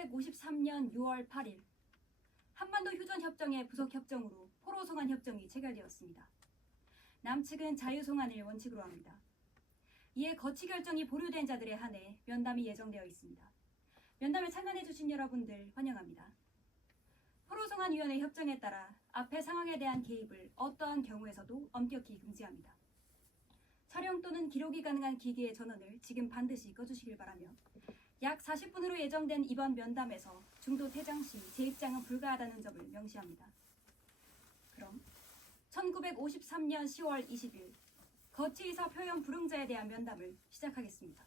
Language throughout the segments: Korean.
1953년 6월 8일 한반도 휴전협정의 부속협정으로 포로송환협정이 체결되었습니다. 남측은 자유송환을 원칙으로 합니다. 이에 거치결정이 보류된 자들에 한해 면담이 예정되어 있습니다. 면담에 참관해주신 여러분들 환영합니다. 포로송환위원회 협정에 따라 앞의 상황에 대한 개입을 어떠한 경우에서도 엄격히 금지합니다. 촬영 또는 기록이 가능한 기기의 전원을 지금 반드시 꺼주시길 바라며 약 40분으로 예정된 이번 면담에서 중도 퇴장 시 재입장은 불가하다는 점을 명시합니다. 그럼 1953년 10월 20일 거치의사 표현 불응자에 대한 면담을 시작하겠습니다.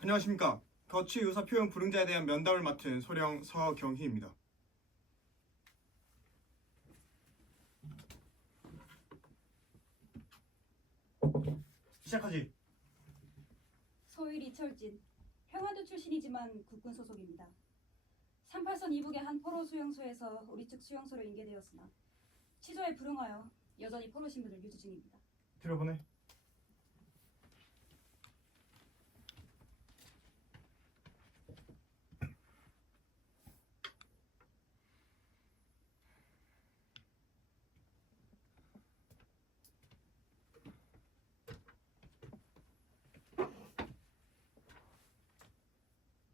안녕하십니까. 거치 의사 표현 불응자에 대한 면담을 맡은 소령 서경희입니다. 시작하지. 소위 이철진, 평안도 출신이지만 국군 소속입니다. 38선 이북의 한 포로 수용소에서 우리 측 수용소로 인계되었으나 취조에 불응하여 여전히 포로 신분을 유지 중입니다. 들어보네.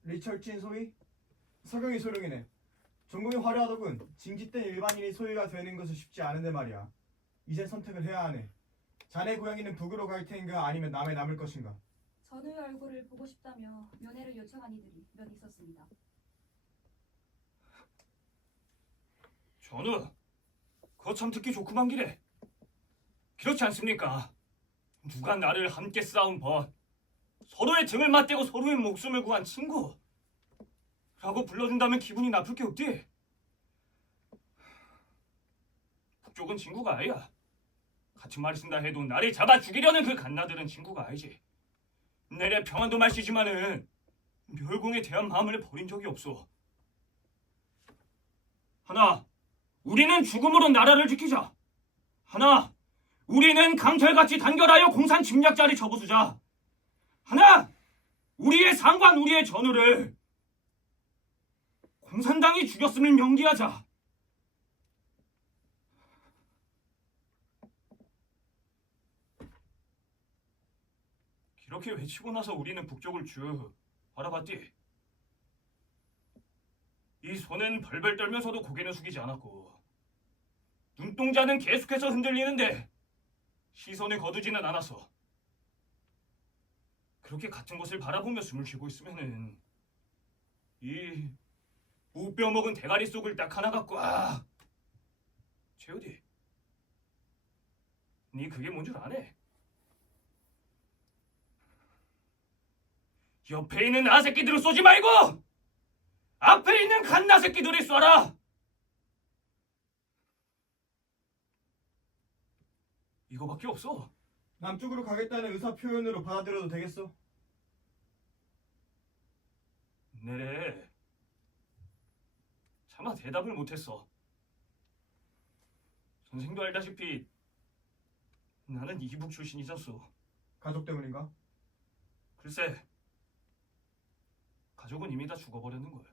리철진 소위? 서경희 소령이네. 전공이 화려하더군. 징집된 일반인이 소위가 되는 것은 쉽지 않은데 말이야. 이제 선택을 해야 하네. 자네 고향이는 북으로 갈 테인가 아니면 남에 남을 것인가? 전우의 얼굴을 보고 싶다며 면회를 요청한 이들이 몇 있었습니다. 전우, 그거 참 듣기 좋구만 기래. 그렇지 않습니까? 누가 나를 함께 싸운 벗, 서로의 등을 맞대고 서로의 목숨을 구한 친구 라고 불러준다면 기분이 나쁠 게 없디. 북쪽은 친구가 아니야. 같은 말을 쓴다 해도 나를 잡아 죽이려는 그 갓나들은 친구가 아니지. 내래 평안도 말씨지만은 멸공에 대한 마음을 버린 적이 없어. 하나, 우리는 죽음으로 나라를 지키자. 하나, 우리는 강철같이 단결하여 공산 침략자를 접어두자. 하나, 우리의 상관, 우리의 전우를 공산당이 죽였음을 명기하자. 이렇게 외치고 나서 우리는 북쪽을 쭉 바라봤디. 이 손은 벌벌 떨면서도 고개는 숙이지 않았고 눈동자는 계속해서 흔들리는데 시선을 거두지는 않았어. 그렇게 같은 곳을 바라보며 숨을 쉬고 있으면은 이 무뼈 먹은 대가리 속을 딱 하나가 꽉 채우디. 니 그게 뭔 줄 아네? 옆에 있는 아새끼들을 쏘지 말고 앞에 있는 갓나새끼들이 쏴라. 이거밖에 없어. 남쪽으로 가겠다는 의사 표현으로 받아들여도 되겠어? 내래 차마 대답을 못했어. 선생도 알다시피 나는 이북 출신이었어. 가족 때문인가? 글쎄, 가족은 이미 다 죽어버렸는 거야.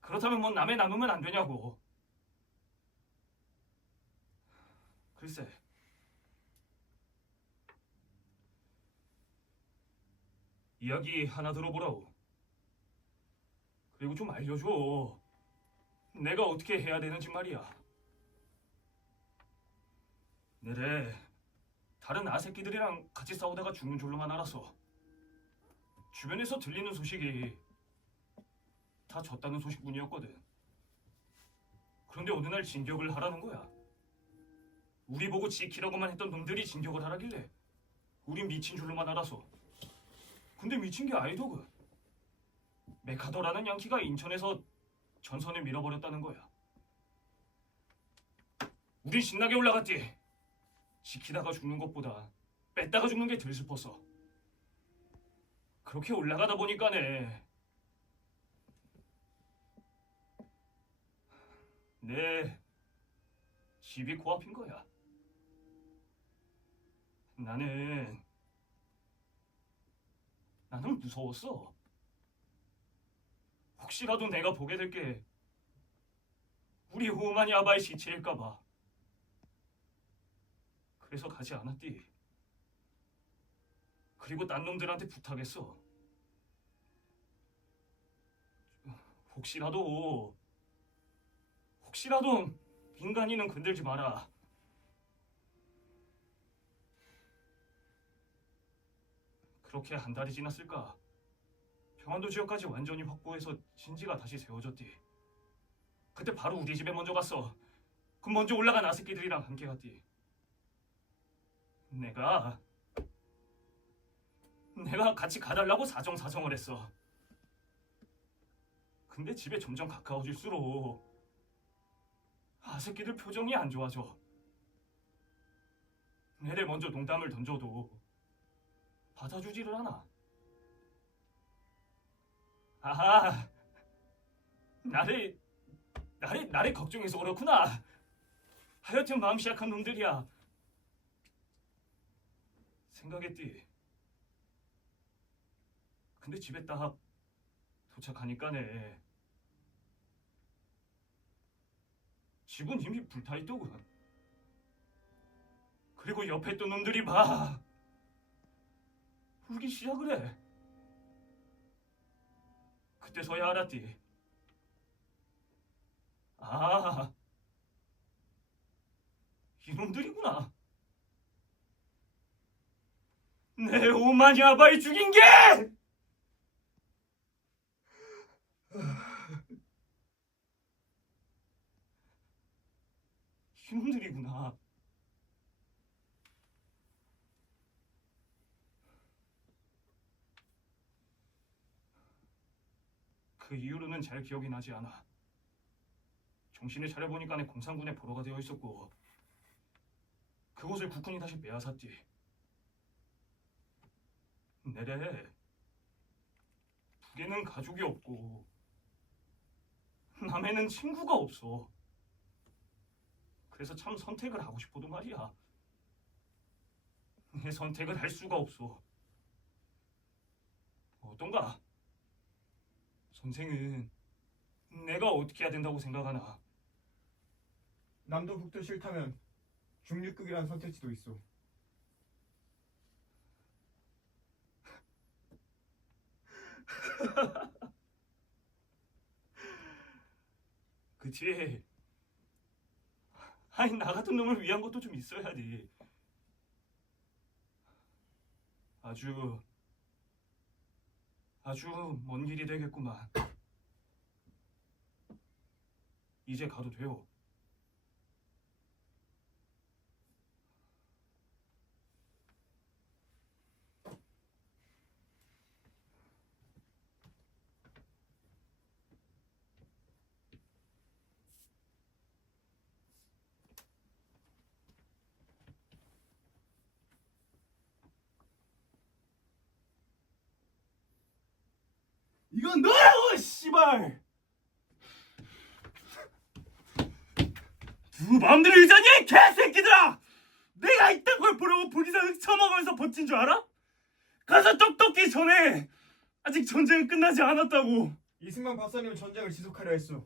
그렇다면 뭔 남의 남으면 안 되냐고. 글쎄, 이야기 하나 들어보라고. 그리고 좀 알려줘. 내가 어떻게 해야 되는지 말이야. 내래 다른 아새끼들이랑 같이 싸우다가 죽는 줄로만 알았어. 주변에서 들리는 소식이 다 졌다는 소식뿐이었거든. 그런데 어느 날 진격을 하라는 거야. 우리 보고 지키려고만 했던 놈들이 진격을 하라길래 우린 미친 줄로만 알았어. 근데 미친 게 아니더군. 메카더라는 양키가 인천에서 전선을 밀어버렸다는 거야. 우린 신나게 올라갔지. 지키다가 죽는 것보다 뺐다가 죽는 게 덜 슬펐어. 그렇게 올라가다 보니까네 내 집이 코앞인 거야. 나는 무서웠어. 혹시라도 내가 보게 될 게 우리 오마니 아바의 시체일까봐. 그래서 가지 않았디. 그리고 딴 놈들한테 부탁했어. 혹시라도 민간인은 건들지 마라. 그렇게 한 달이 지났을까? 평안도 지역까지 완전히 확보해서 진지가 다시 세워졌디. 그때 바로 우리 집에 먼저 갔어. 그 먼저 올라간 아새끼들이랑 함께 갔디. 내가 같이 가달라고 사정을 했어. 근데 집에 점점 가까워질수록 아새끼들 표정이 안 좋아져. 애들 먼저 농담을 던져도 받아주지를 않아. 아하, 나를 걱정해서 그렇구나. 하여튼 마음씨 약한 놈들이야. 생각했디. 근데 집에 딱 도착하니까네, 집은 이미 불타있더군. 그리고 옆에 있던 놈들이 막 울기 시작을 해. 그때서야 알았디. 아, 이놈들이구나. 내 오마니 아바이 죽인 게! 이놈들이구나. 그 이후로는 잘 기억이 나지 않아. 정신을 차려보니까 내 공산군에 포로가 되어 있었고, 그곳을 국군이 다시 빼앗았지. 내래 북에는 가족이 없고 남에는 친구가 없어. 그래서 참 선택을 하고 싶어도 말이야. 내 선택을 할 수가 없어. 어떤가? 선생은 내가 어떻게 해야 된다고 생각하나? 남도 북도 싫다면 중립국이란 선택지도 있어. 그치? 아니, 나 같은 놈을 위한 것도 좀 있어야지. 아주 먼 길이 되겠구만. 이제 가도 돼요. 이건 너라고, 씨발! 누구 마음대로 의자니, 개새끼들아! 내가 이딴 걸 보려고 부기장을 처먹으면서 버틴 줄 알아? 가서 똑똑히 전해! 아직 전쟁은 끝나지 않았다고! 이승만 박사님은 전쟁을 지속하려 했어.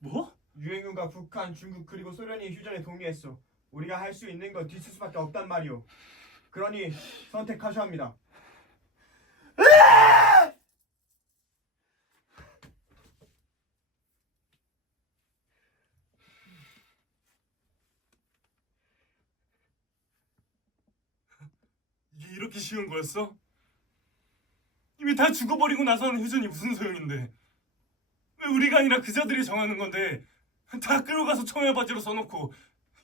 뭐? 유엔군과 북한, 중국 그리고 소련이 휴전에 동의했어. 우리가 할 수 있는 건 뒤칠 수밖에 없단 말이오. 그러니 선택하셔야 합니다. 이게 이렇게 쉬운 거였어? 이미 다 죽어버리고 나서는 휴전이 무슨 소용인데? 왜 우리가 아니라 그자들이 정하는 건데 다 끌어가서 청해바지로 써놓고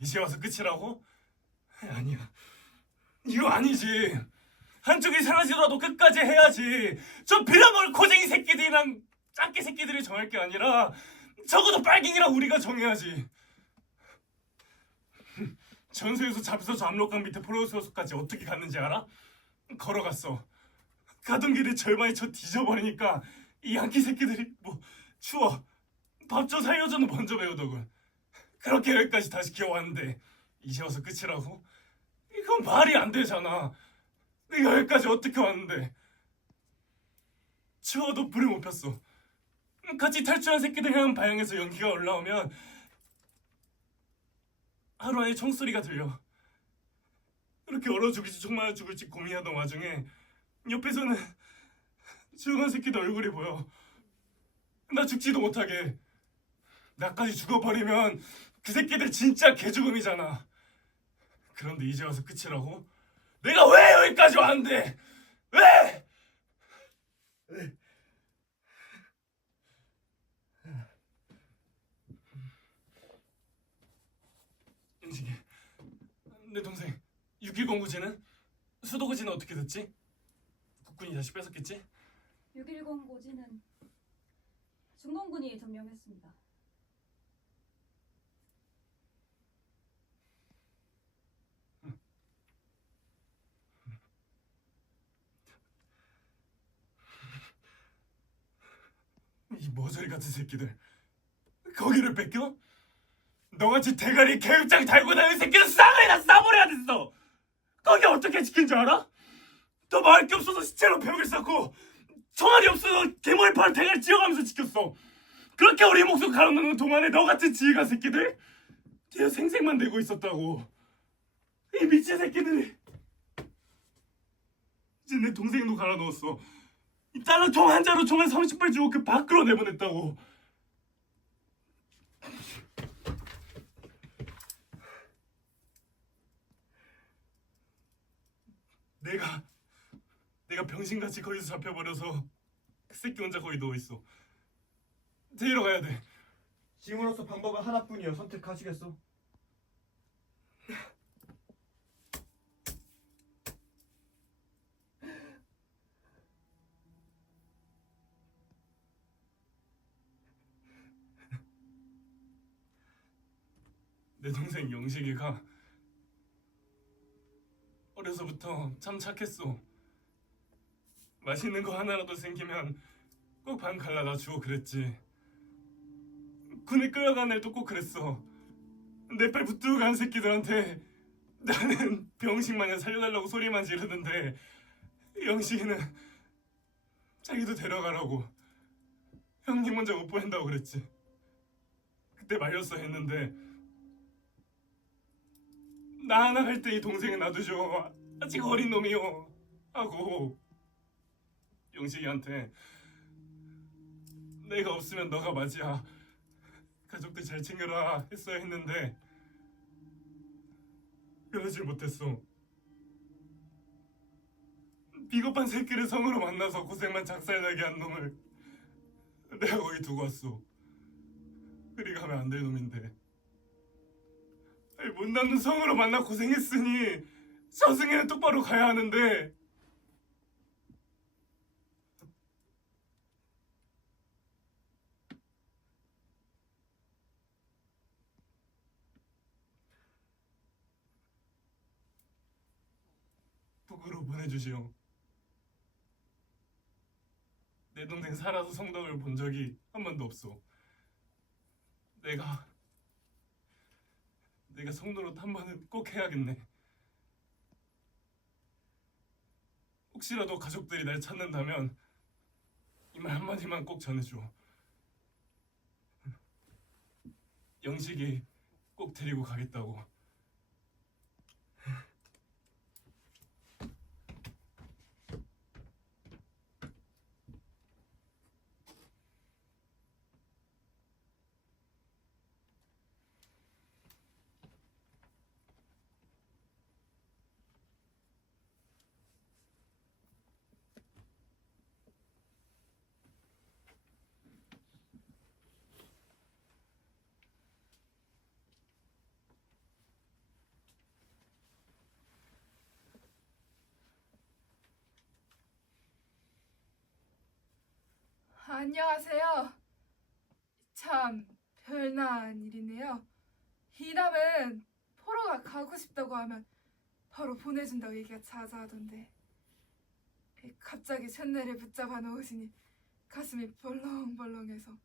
이제 와서 끝이라고? 아니야, 이거 아니지. 한쪽이 사라지더라도 끝까지 해야지. 저 빌어먹을 고쟁이 새끼들이랑 짱깨 새끼들이 정할 게 아니라 적어도 빨갱이랑 우리가 정해야지. 전소에서 잡혀서 압록강 밑에 포로수소까지 어떻게 갔는지 알아? 걸어갔어. 가던 길에 절반이 저 뒤져버리니까 이 양키 새끼들이 뭐 추워, 밥 좀 살려줘는 먼저 배우더군. 그렇게 여기까지 다시 기어왔는데 이제 와서 끝이라고? 이건 말이 안 되잖아. 내가 여기까지 어떻게 왔는데. 치워도 불을 못 폈어. 같이 탈출한 새끼들 향한 방향에서 연기가 올라오면 하루 안에 총소리가 들려. 그렇게 얼어 죽을지 총맞아 죽을지 고민하던 와중에 옆에서는 죽은 새끼들 얼굴이 보여. 나 죽지도 못하게. 나까지 죽어버리면 그 새끼들 진짜 개죽음이잖아. 그런데 이제 와서 끝이라고? 내가 왜 여기까지 왔는데? 왜? 인식이, 내 동생 6.10 고지는? 수도 고지는 어떻게 됐지? 국군이 다시 뺏었겠지? 6.10 고지는 중공군이 점령했습니다. 이 머저리 같은 새끼들 거기를 뺏겨? 너같이 대가리 계급장 달고 다니는 새끼는 쌍을 다 싸버려야 됐어. 거기 어떻게 지킨 줄 알아? 더 말할 게 없어서 시체로 벽을 쌓고 총알이 없어서 개머리파로 대가리 찧어가면서 지켰어. 그렇게 우리 목숨 가로놓는 동안에 너같은 지휘관 새끼들 뒤에 생색만 내고 있었다고. 이 미친 새끼들이 이제 내 동생도 갈아넣었어. 이 달러 통 한 자루 총알 30발 주고 그 밖으로 내보냈다고. 내가 병신같이 거기서 잡혀버려서 그 새끼 혼자 거기 누워있어. 데리러 가야 돼. 지금으로서 방법은 하나뿐이여. 선택하시겠소? 내 동생 영식이가 어려서부터 참 착했어. 맛있는 거 하나라도 생기면 꼭 반 갈라다 주고 그랬지. 군에 끌어간 애도 꼭 그랬어. 내 팔 붙들고 간 새끼들한테 나는 병식 마냥 살려달라고 소리만 지르는데 영식이는 자기도 데려가라고 형님 먼저 못 보낸다고 그랬지. 그때 말렸어 했는데 나 하나 갈 때 이 동생은 놔두죠. 아직 어린 놈이요 하고 영식이한테 내가 없으면 너가 맞이야. 가족들 잘 챙겨라 했어야 했는데 그러질 못했어. 비겁한 새끼를 성으로 만나서 고생만 작살나게 한 놈을 내가 거기 두고 왔어. 그리 가면 안 될 놈인데. 못 남는 성으로 만나 고생했으니 저승에는 똑바로 가야 하는데 북으로 보내주시오. 내 동생 살아서 성덕을 본 적이 한 번도 없어. 내가 성노릇 한 번은 꼭 해야겠네. 혹시라도 가족들이 날 찾는다면 이 말 한마디만 꼭 전해줘. 영식이 꼭 데리고 가겠다고. 안녕하세요. 참 별난 일이네요. 이남은 포로가 가고 싶다고 하면 바로 보내준다고 얘기가 자자하던데 갑자기 쇳내를 붙잡아 놓으시니 가슴이 벌렁벌렁해서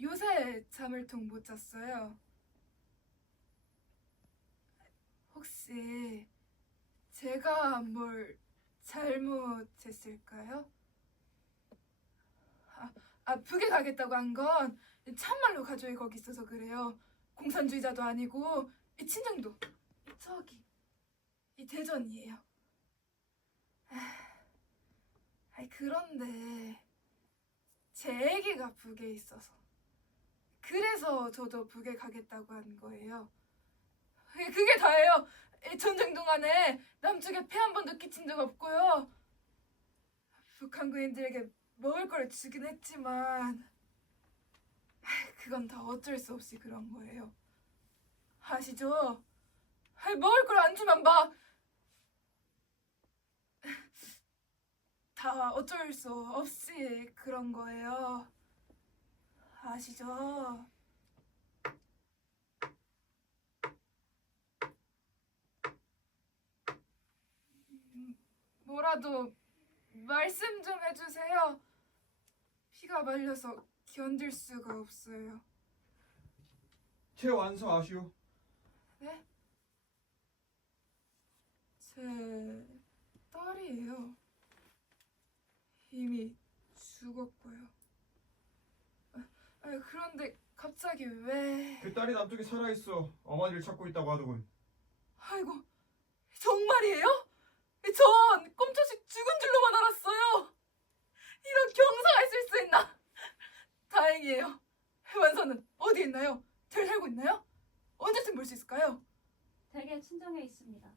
요새 잠을 통 못 잤어요. 혹시 제가 뭘 잘못했을까요? 북에 가겠다고 한 건 참말로 가족이 거기 있어서 그래요. 공산주의자도 아니고 이 친정도 저기 이 대전이에요. 그런데 제 애기가 북에 있어서 그래서 저도 북에 가겠다고 한 거예요. 그게 다예요. 이 전쟁 동안에 남쪽에 폐 한 번도 끼친 적 없고요. 북한군인들에게 먹을 걸 주긴 했지만 그건 다 어쩔 수 없이 그런 거예요. 아시죠? 먹을 걸 안 주면 막 다 어쩔 수 없이 그런 거예요. 아시죠? 뭐라도 말씀 좀 해주세요. 피가 말려서 견딜 수가 없어요. 최완서 아시오? 네? 제 딸이에요. 이미 죽었고요. 그런데 갑자기 왜... 그 딸이 남쪽에 살아있어 어머니를 찾고 있다고 하더군. 아이고, 정말이에요? 전 꼼짝없이 죽은 줄로만 알았어요. 이런 경사가 있을 수 있나? 다행이에요. 완서는 어디 있나요? 잘 살고 있나요? 언제쯤 볼 수 있을까요? 댁에 친정에 있습니다.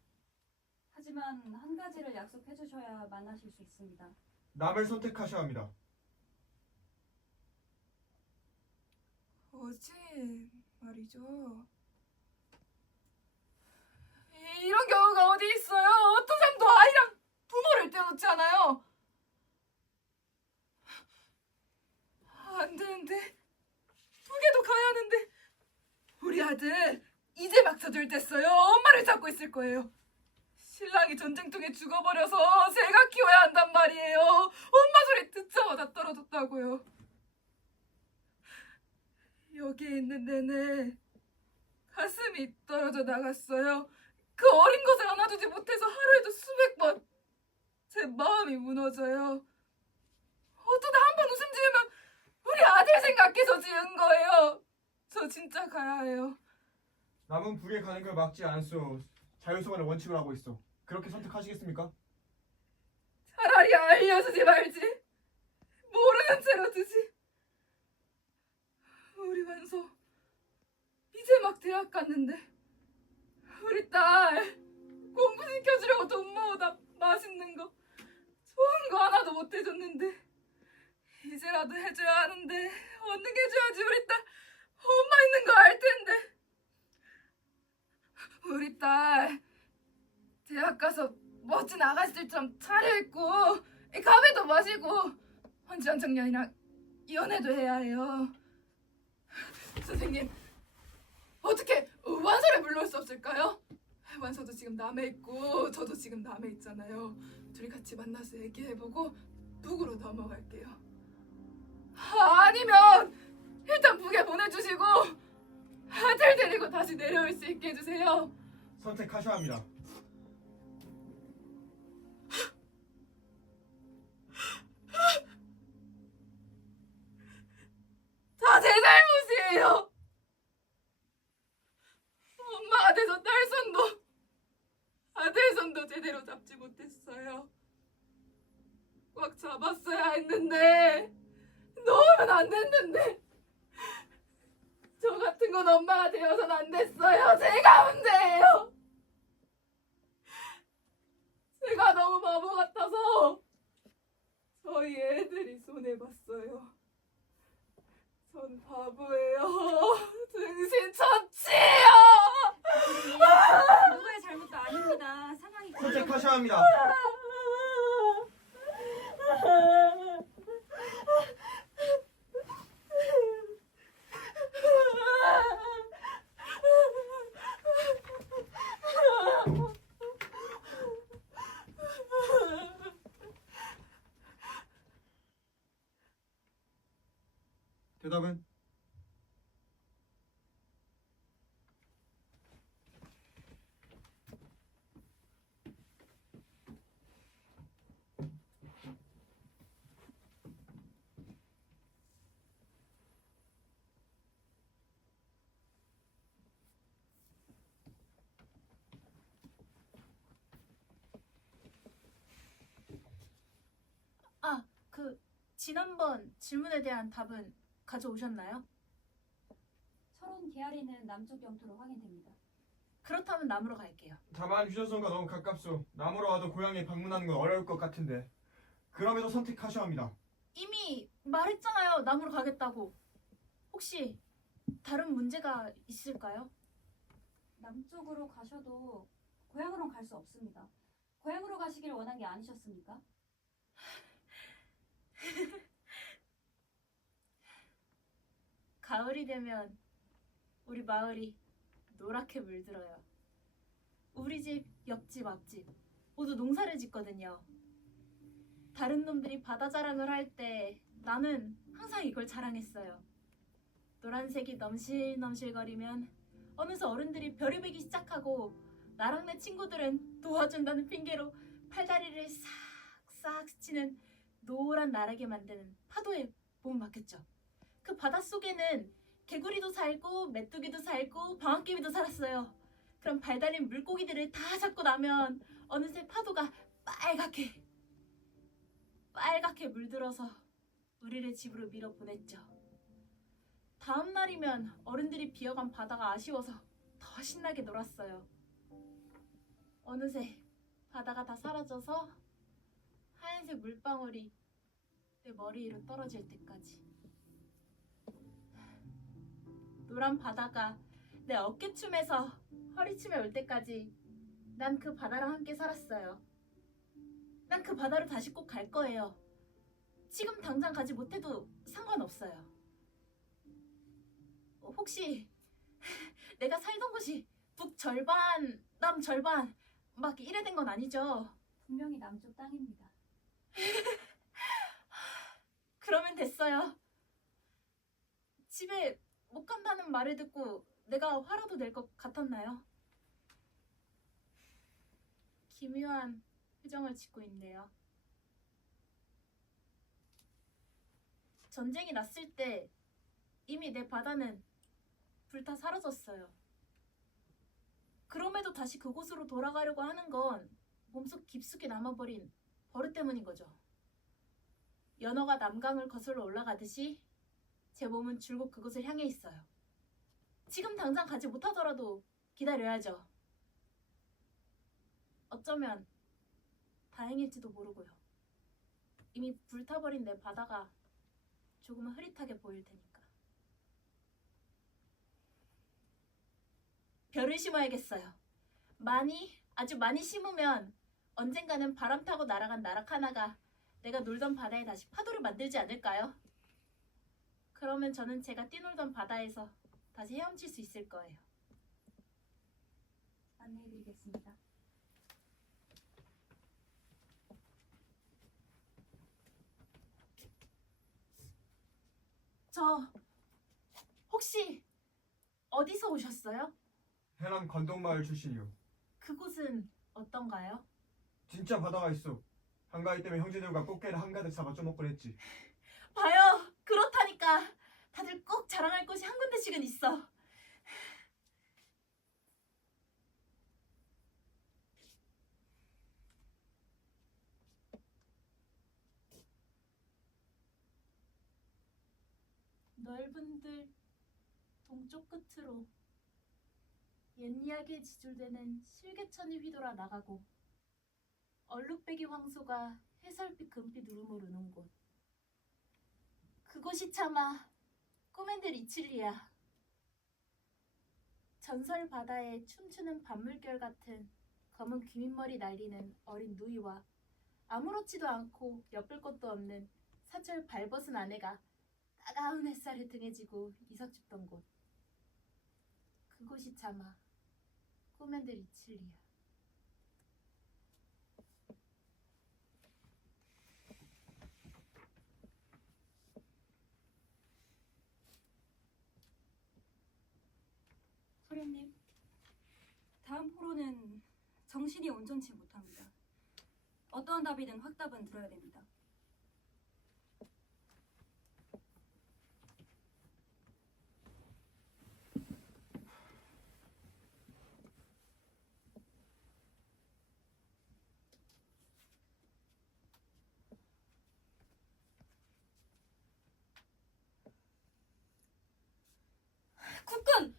하지만 한 가지를 약속해 주셔야 만나실 수 있습니다. 남을 선택하셔야 합니다. 어제 말이죠. 이런 경우가 어디 있어요? 어떤 사람도 아이랑 부모를 떼어놓지 않아요. 안 되는데. 북에도 가야 하는데. 우리 아들 이제 막 서둘 뗐어요. 엄마를 찾고 있을 거예요. 신랑이 전쟁통에 죽어버려서 제가 키워야 한단 말이에요. 엄마 소리 듣자마자 떨어졌다고요. 여기에 있는 내내 가슴이 떨어져 나갔어요. 그 어린 것을 안아주지 못해서 하루에도 수백 번 제 마음이 무너져요. 어쩌다 한 번 웃음 지으면 우리 아들 생각해서 지은 거예요. 저 진짜 가야 해요. 남은 북에 가는 걸 막지 않소. 자유소관을 원칙으로 하고 있어. 그렇게 선택하시겠습니까? 차라리 알려주지 말지. 모르는 채로 두지. 우리 완서 이제 막 대학 갔는데 우리 딸 공부시켜주려고 돈 모으다 맛있는 거 좋은 거 하나도 못 해줬는데 이제라도 해줘야 하는데 어떻게 해줘야지 우리 딸 엄마 있는 거 알 텐데. 우리 딸 대학 가서 멋진 아가씨들처럼 차려입고 가게도 마시고 헌지한 청년이랑 연애도 해야 해요. 선생님, 어떻게 완서를 불러올 수 없을까요? 완서도 지금 남해 있고 저도 지금 남해 있잖아요. 둘이 같이 만나서 얘기해보고 북으로 넘어갈게요. 아니면 일단 북에 보내주시고 아들 데리고 다시 내려올 수 있게 해주세요. 선택하셔야 합니다. 다 제 잘못이에요. 엄마가 돼서 아들 손도 제대로 잡지 못했어요. 꽉 잡았어야 했는데 놓으면 안 됐는데 저 같은 건 엄마가 되어서는 안 됐어요. 제가 문제예요. 제가 너무 바보 같아서 저희 애들이 손해봤어요. 전 바보예요. 등신천치예요. 누구의 잘못도 아닙니다. 상황이 선택하셔야 합니다. 대답은? 지난번 질문에 대한 답은 가져오셨나요? 철원 개아리는 남쪽 영토로 확인됩니다. 그렇다면 남으로 갈게요. 다만 휴전선과 너무 가깝소. 남으로 와도 고향에 방문하는 건 어려울 것 같은데. 그럼에도 선택하셔야 합니다. 이미 말했잖아요. 남으로 가겠다고. 혹시 다른 문제가 있을까요? 남쪽으로 가셔도 고향으로는 갈 수 없습니다. 고향으로 가시길 원한 게 아니셨습니까? 가을이 되면 우리 마을이 노랗게 물들어요. 우리 집, 옆집, 앞집 모두 농사를 짓거든요. 다른 놈들이 바다 자랑을 할 때 나는 항상 이걸 자랑했어요. 노란색이 넘실넘실거리면 어느새 어른들이 별이 베기 시작하고 나랑 내 친구들은 도와준다는 핑계로 팔다리를 싹싹 스치는 노란 나락에 만드는 파도에 몸을 맡겼죠. 그 바닷속에는 개구리도 살고 메뚜기도 살고 방앗개비도 살았어요. 그럼 발달린 물고기들을 다 잡고 나면 어느새 파도가 빨갛게 물들어서 우리를 집으로 밀어보냈죠. 다음 날이면 어른들이 비어간 바다가 아쉬워서 더 신나게 놀았어요. 어느새 바다가 다 사라져서 하얀색 물방울이 내 머리 위로 떨어질 때까지. 노란 바다가 내 어깨춤에서 허리춤에 올 때까지 난 그 바다랑 함께 살았어요. 난 그 바다로 다시 꼭 갈 거예요. 지금 당장 가지 못해도 상관없어요. 혹시 내가 살던 곳이 북절반, 남절반 막 이래 된 건 아니죠? 분명히 남쪽 땅입니다. 그러면 됐어요. 집에 못 간다는 말을 듣고 내가 화라도 낼 것 같았나요? 기묘한 표정을 짓고 있네요. 전쟁이 났을 때 이미 내 바다는 불타 사라졌어요. 그럼에도 다시 그곳으로 돌아가려고 하는 건 몸속 깊숙이 남아버린 버릇 때문인 거죠. 연어가 남강을 거슬러 올라가듯이 제 몸은 줄곧 그곳을 향해 있어요. 지금 당장 가지 못하더라도 기다려야죠. 어쩌면 다행일지도 모르고요. 이미 불타버린 내 바다가 조금은 흐릿하게 보일 테니까. 별을 심어야겠어요. 아주 많이 심으면 언젠가는 바람 타고 날아간 나락 하나가 내가 놀던 바다에 다시 파도를 만들지 않을까요? 그러면 저는 제가 뛰놀던 바다에서 다시 헤엄칠 수 있을 거예요. 안내해드리겠습니다. 저 혹시 어디서 오셨어요? 해남 건동마을 출신이요. 그곳은 어떤가요? 진짜 바다가 있어. 한가위 때문에 형제들과 꽃게를 한가득 잡아 쪼먹곤 했지. 봐요. 그렇다니까. 다들 꼭 자랑할 곳이 한 군데씩은 있어. 넓은 들 동쪽 끝으로 옛 이야기에 지줄되는 실개천이 휘돌아 나가고 얼룩배기 황소가 해설빛 금빛 울음을 우는 곳. 그곳이 차마 꼬맨들 이칠리야. 전설 바다에 춤추는 밤물결 같은 검은 귀밑머리 날리는 어린 누이와 아무렇지도 않고 엿볼 것도 없는 사철 발벗은 아내가 따가운 햇살에 등에 지고 이삭 줍던 곳. 그곳이 차마 꼬맨들 이칠리야. 소령님, 다음 포로는 정신이 온전치 못합니다. 어떠한 답이든 확답은 들어야 됩니다. 국군!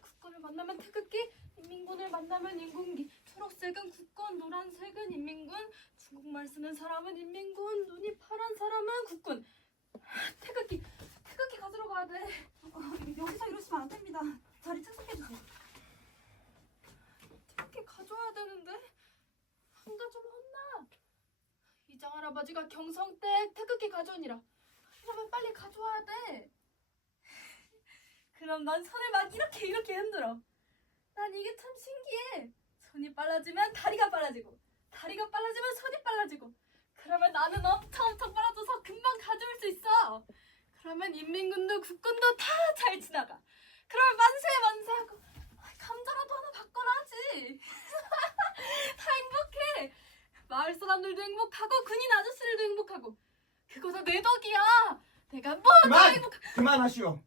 국군을 만나면 태극기, 인민군을 만나면 인공기. 초록색은 국군, 노란색은 인민군. 중국말 쓰는 사람은 인민군, 눈이 파란 사람은 국군. 태극기 가지러 가야 돼. 여기서 이러시면 안 됩니다. 자리 착석해주세요. 태극기 가져와야 되는데. 혼자 좀 혼나. 이장 할아버지가 경성댁 태극기 가져오니라. 이러면 빨리 가져와야 돼. 그럼 난 손을 막 이렇게 흔들어. 난 이게 참 신기해. 손이 빨라지면 다리가 빨라지고, 다리가 빨라지면 손이 빨라지고. 그러면 나는 엄청 빨라져서 금방 가져올 수 있어. 그러면 인민군도 국군도 다 잘 지나가. 그러면 만세하고 감자라도 하나 받거나 하지. 다 행복해. 마을 사람들도 행복하고 군인 아저씨들도 행복하고. 그거 다 내 덕이야. 내가 뭐도 그만하시오.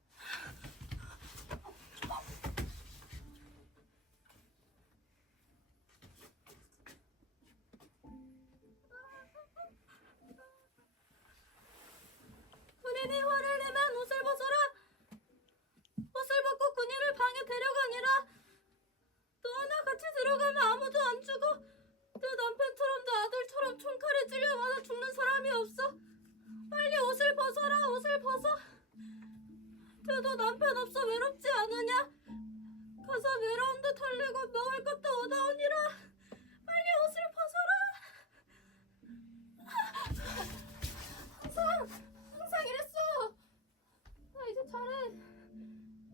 군인이 화를 내면 옷을 벗어라. 옷을 벗고 군인을 방에 데려가니라. 너 하나 같이 들어가면 아무도 안 죽어. 내 남편처럼 내 아들처럼 총칼에 찔려 맞아 죽는 사람이 없어. 빨리 옷을 벗어라. 옷을 벗어. 너도 남편 없어 외롭지 않으냐? 가서 외로움도 털리고 먹을 것도 얻어오니라. 빨리 옷을 벗어라. 항상 이랬어. 나 이제 잘해.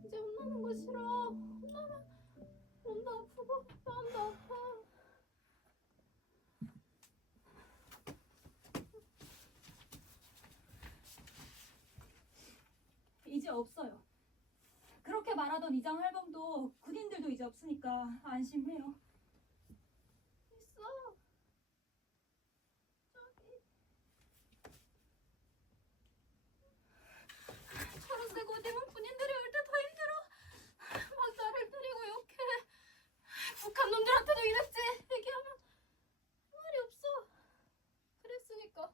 이제 혼나는 거 싫어. 혼나면 몸도 아프고 마음도 아파. 이제 없어요. 그렇게 말하던 이장 할멈도 군인들도 이제 없으니까 안심해요. 있어. 저기. 초록색 옷 입은 군인들이 올 때 더 힘들어. 막 나를 때리고 욕해. 북한 놈들한테도 이랬지. 얘기하면 말이 없어. 그랬으니까.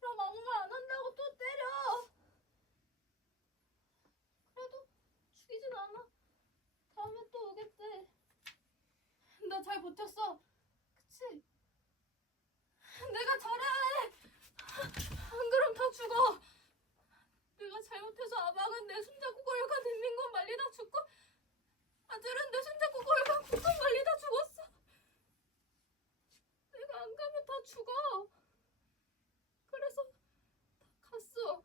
그럼 아무 말 안 한다고 또 때려. 그래도 죽이진 않아. 다음에 또 오겠대. 나 잘 버텼어. 그치? 내가 잘해. 안 그럼 다 죽어. 내가 잘못해서 아방은 내 손잡고 걸려간 인민군 말리다 죽고, 아들은 내 손잡고 걸려간 국군 말리다 죽었어. 내가 안 가면 다 죽어. 그래서 다 갔어.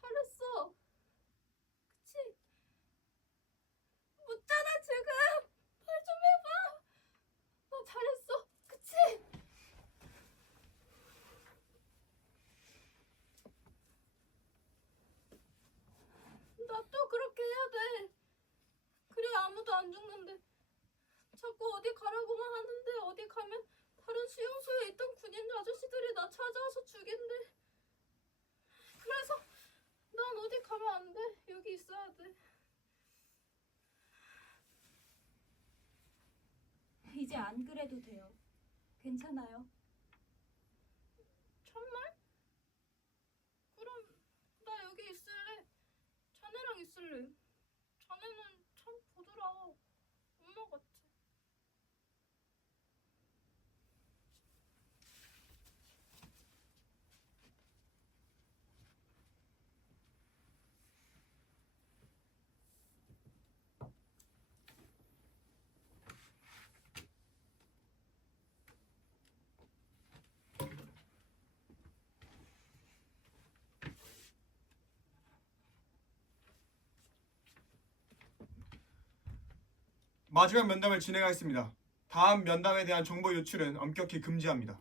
잘했어. 그치? 묻잖아 지금. 말 좀 해봐. 나 잘했어. 그치? 나 또 그렇게 해야 돼. 그래야 아무도 안 죽는데. 자꾸 어디 가라고만 하는데 어디 가면 다른 수용소에 있던 군인 아저씨들이 나 찾아와서 죽인대. 그래서 난 어디 가면 안 돼. 여기 있어야 돼. 이제 안 그래도 돼요. 괜찮아요. 정말? 그럼 나 여기 있을래. 자네랑 있을래. 자네는 참 부드러워. 엄마 같아. 마지막 면담을 진행하겠습니다. 다음 면담에 대한 정보 유출은 엄격히 금지합니다.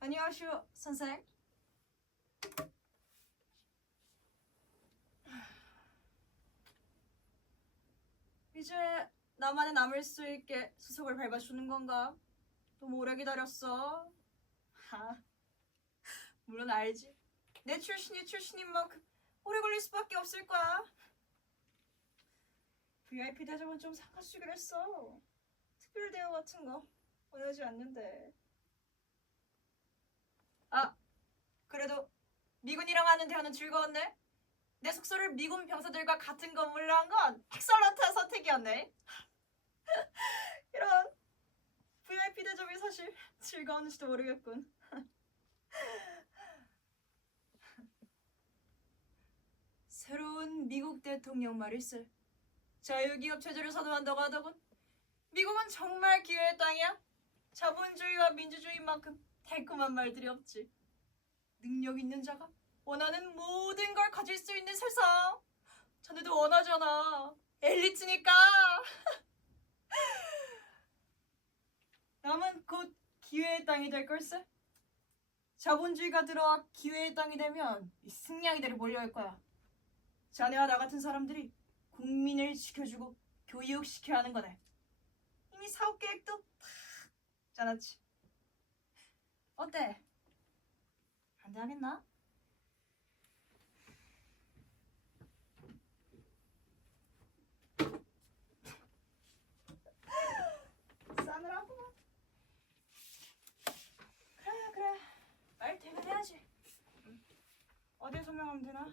안녕하시오, 선생. 이제 나만의 남을 수 있게 수속을 밟아주는 건가? 너무 오래 기다렸어. 하. 물론 알지. 내 출신이 출신인 만큼 오래 걸릴 수밖에 없을 거야. VIP 대접은 좀 상가주기로 했어. 특별 대우 같은 거 원하지 않는데. 아, 그래도 미군이랑 하는 대화는 즐거웠네. 내 숙소를 미군 병사들과 같은 건물로 한 건 엑설런트한 선택이었네. 이런 VIP 대접이 사실 즐거웠는지도 모르겠군. 새로운 미국 대통령 말일세. 자유기업 체제를 선언한다고 하더군. 미국은 정말 기회의 땅이야. 자본주의와 민주주의만큼 달콤한 말들이 없지. 능력 있는 자가 원하는 모든 걸 가질 수 있는 세상. 자네도 원하잖아. 엘리트니까. 남은 곧 기회의 땅이 될 걸세. 자본주의가 들어와 기회의 땅이 되면 이 승냥이들이 몰려올 거야. 자네와 나 같은 사람들이 국민을 지켜주고 교육시켜야 하는 거네. 이미 사업 계획도 다 짜놨지. 어때? 반대하겠나? 싸늘하구만. 그래. 말 되면 해야지. 어디에 서명하면 되나?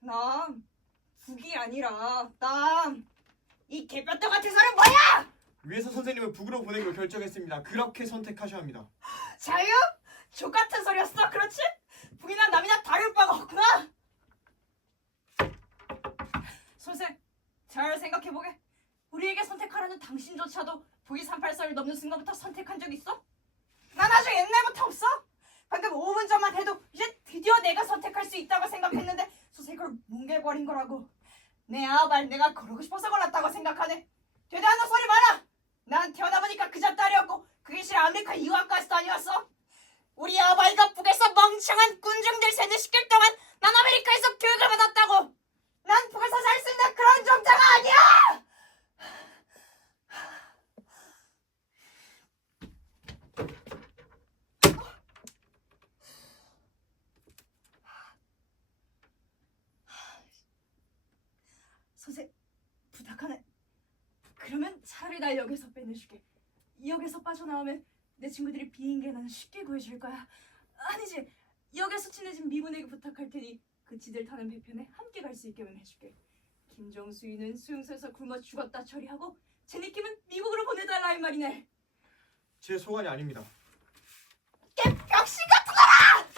남, 북이 아니라 이 개뼈대 같은 사람 뭐야? 위에서 선생님을 북으로 보내기로 결정했습니다. 그렇게 선택하셔야 합니다. 자유? 족같은 소리였어, 그렇지? 북이나 남이나 다를 바가 없구나. 선생, 잘 생각해보게. 우리에게 선택하라는 당신조차도 북이 383을 넘는 순간부터 선택한 적 있어? 난 아주 옛날부터 없어. 방금 5분 전만 해도 이제 드디어 내가 선택할 수 있다고 생각했는데 소세 그걸 뭉개버린 거라고. 내 아발 내가 그러고 싶어서 골랐다고 생각하네. 되도 않는 소리 마라. 난 태어나보니까 그자 딸이었고 그게 싫어 아메리카 유학까지도 아니었어. 우리 아바이가 북에서 멍청한 군중들 세뇌시킬 동안 난 아메리카에서 교육을 받았다고. 난 북에서 살 수 있는 그런 종자가 아니야. 선생, 부탁하네. 그러면 차라리 날 역에서 빼내줄게. 역에서 빠져나오면 내 친구들이 비행기에 나는 쉽게 구해줄 거야. 아니지, 역에서 친해진 미군에게 부탁할 테니 그 지들 타는 배편에 함께 갈 수 있게만 해줄게. 김정수이는 수용소에서 굶어 죽었다 처리하고 제니킴은 미국으로 보내달라 이 말이네. 제 소관이 아닙니다. 벽신 같은 놈아!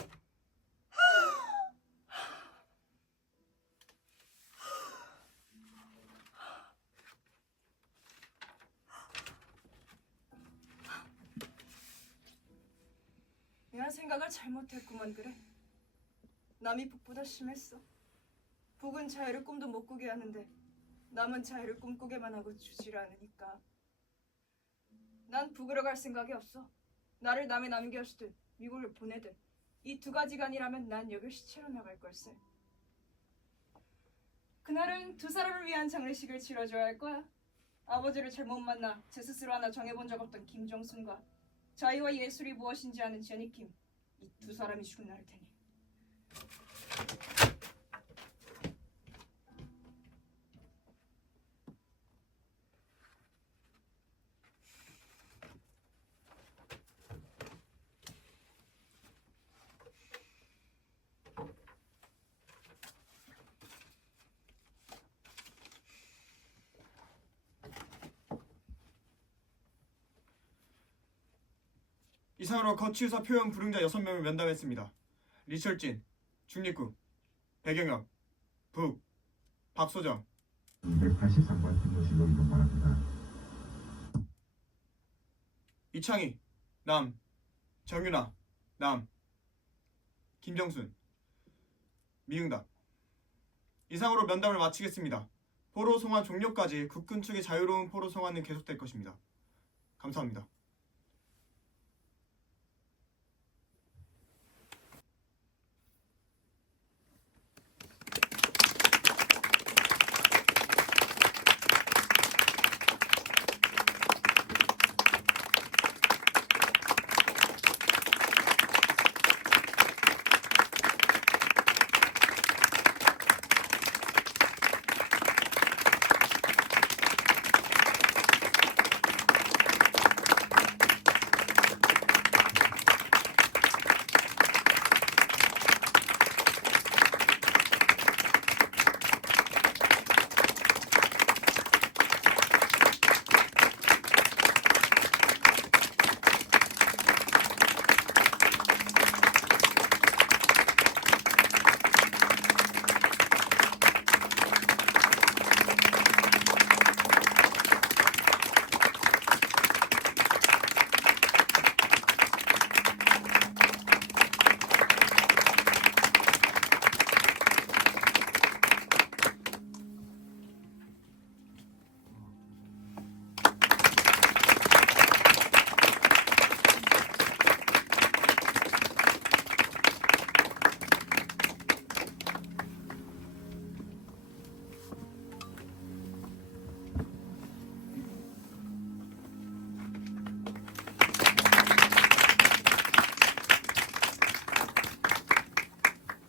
내가 생각을 잘못했구만. 그래, 남이 북보다 심했어. 북은 자유를 꿈도 못 꾸게 하는데 남은 자유를 꿈꾸게만 하고 주지를 않으니까. 난 북으로 갈 생각이 없어. 나를 남에 남겨주든 미국을 보내든 이 두 가지가 아니라면 난 여길 시체로 나갈 걸세. 그날은 두 사람을 위한 장례식을 치러줘야 할 거야. 아버지를 잘못 만나 제 스스로 하나 정해본 적 없던 김정순과 자유와 예술이 무엇인지 아는 제니킴, 이 두 사람이 죽은 날일 테니. 이상으로 거치의사 표현 불응자 6명을 면담했습니다. 리철진, 중립구, 배경혁, 북, 박소정. 183번 팀무실로 이동 바랍니다. 이창희, 남, 정윤아, 남, 김정순, 미응답. 이상으로 면담을 마치겠습니다. 포로 송환 종료까지 국군 측의 자유로운 포로 송환은 계속될 것입니다. 감사합니다.